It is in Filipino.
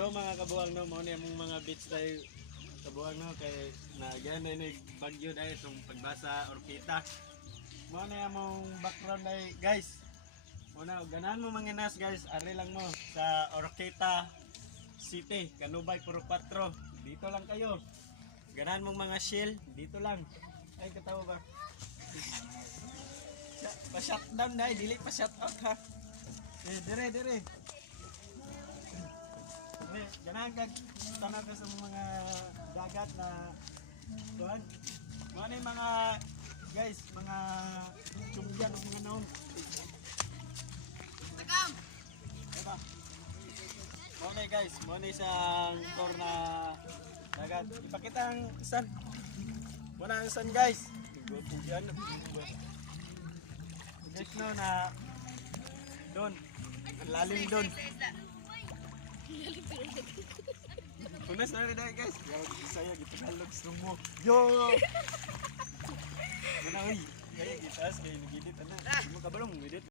So mga kabuang no, mao ni among mga beach tayo kabuang no kay na yan na ni bagyo dahil itong pagbasa or kita. Mao ni among background dahil guys. Muna ganahan mo manginas guys, ari lang mo sa Orqueta City, Canubay Puro 4. Dito lang kayo. Ganahan mong mga shield, dito lang. Ay katawa ba? Pa-shutdown dahil, dili pa-shutout ha. Dire. Ganahan ka, tanong ka sa mga dagat na tuhan. Ano yung mga, guys, mga tsumbiyan o mga naon. Takam! Diba? Muna guys, muna isang tour na dagat. Ipakita ang sun. Muna ang sun guys. Yan. Guys no na doon. Ang lalim doon. Punas na rin dahil guys. Saya gitu kalog sumo. Yo! Muna uy. Kaya gitas kayo nagidit. Ano? Mo kabalong.